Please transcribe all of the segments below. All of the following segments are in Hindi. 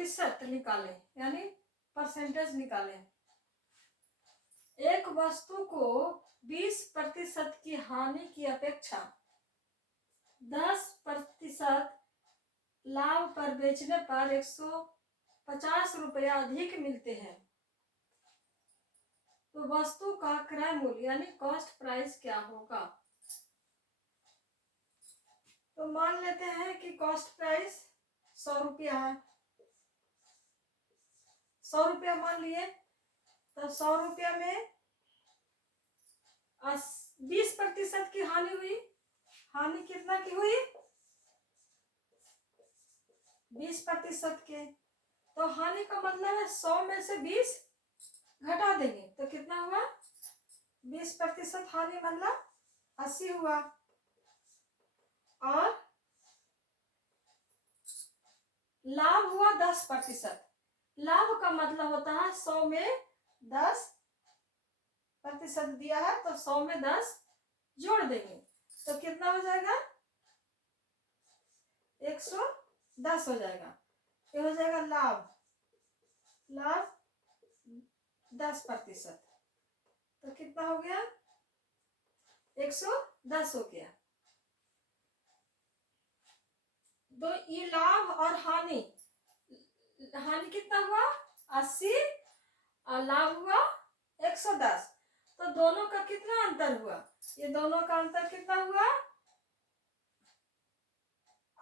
प्रतिशत निकालें, यानी परसेंटेज निकालें। एक वस्तु को 20% की हानि की अपेक्षा 10% लाभ पर बेचने पर 150 रुपया अधिक मिलते हैं, तो वस्तु का क्रय मूल्य यानी कॉस्ट प्राइस क्या होगा। तो मान लेते हैं कि कॉस्ट प्राइस 100 रुपया है, 100 रुपया मान लिए। तो 100 रुपया में 20% की हानि हुई। हानि कितना की हुई? 20% के। तो हानि का मतलब है 100 में से 20 घटा देंगे तो कितना हुआ? 20% हानि मतलब 80 हुआ। और लाभ हुआ 10%। लाभ का मतलब होता है 100 में 10% दिया है तो 100 में 10 जोड़ देंगे तो कितना हो जाएगा? 110 हो जाएगा। ये हो जाएगा लाभ 10%। तो कितना हो गया? 110 हो गया। तो ये लाभ और हानि कितना हुआ? 80 और लाभ हुआ 110। तो दोनों का कितना अंतर हुआ? ये दोनों का अंतर कितना हुआ?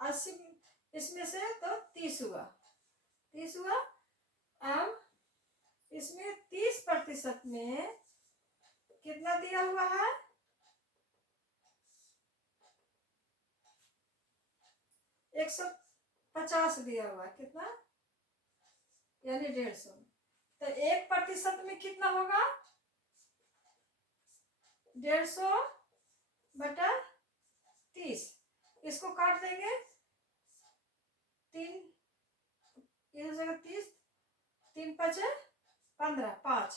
80 इसमें से तो 30 हुआ। 30 हुआ। अब इसमें 30% में कितना दिया हुआ है? 150 दिया हुआ है। कितना? यानी 150। तो 1% में कितना होगा? 150/30। इसको काट देंगे 3, ये हो जाएगा 30, 3 5 15, 5।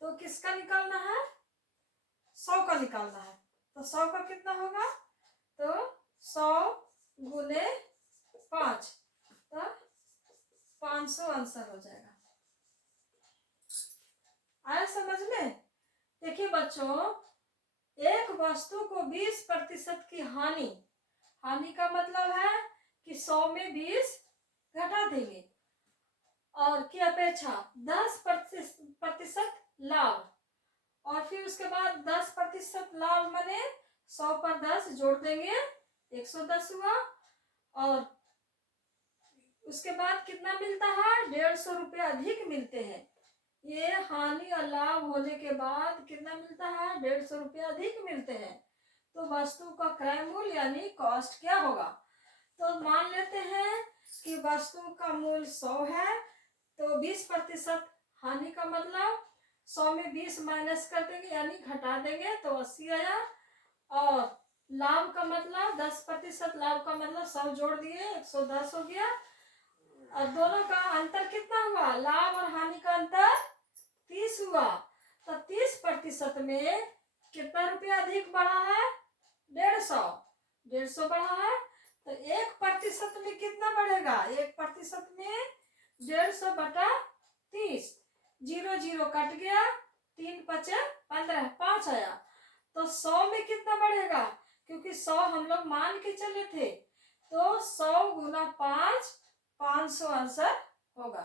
तो किसका निकालना है? 100 का निकालना है। तो 100 का कितना होगा? तो 100 गुने 5 तो 500 आंसर हो जाएगा। आया समझ में? देखिए बच्चों, एक वस्तु को 20% की हानि का मतलब है कि 100 में 20 घटा देंगे और की अपेक्षा 10% लाभ, और फिर उसके बाद 10% लाभ माने 100 पर 10 जोड़ देंगे 110 हुआ। और उसके बाद कितना मिलता है? 150 रुपया अधिक मिलते हैं। ये हानि और लाभ होने के बाद कितना मिलता है? 150 रुपया अधिक मिलते हैं। तो वस्तु का क्रय मूल्य यानी कॉस्ट क्या होगा? तो मान लेते हैं कि वस्तु का मूल्य 100 है, तो 20% हानि का मतलब 100 में 20 माइनस कर देंगे यानी घटा देंगे तो 80 आया। और लाभ का मतलब 10%, लाभ का मतलब 100 जोड़ दिए 110 हो गया। और दोनों का अंतर कितना हुआ? लाभ और हानि का अंतर 30 हुआ। तो 30% में कितना रुपया अधिक बढ़ा है? 150 बढ़ा है। तो 1% में कितना बढ़ेगा? 1% में 150/30। 0 0 कट गया, 3 5 15, 5 आया। तो 100 में कितना बढ़ेगा? क्योंकि 100 हम लोग मान के चले थे, तो 100 गुना 5 500 आंसर होगा।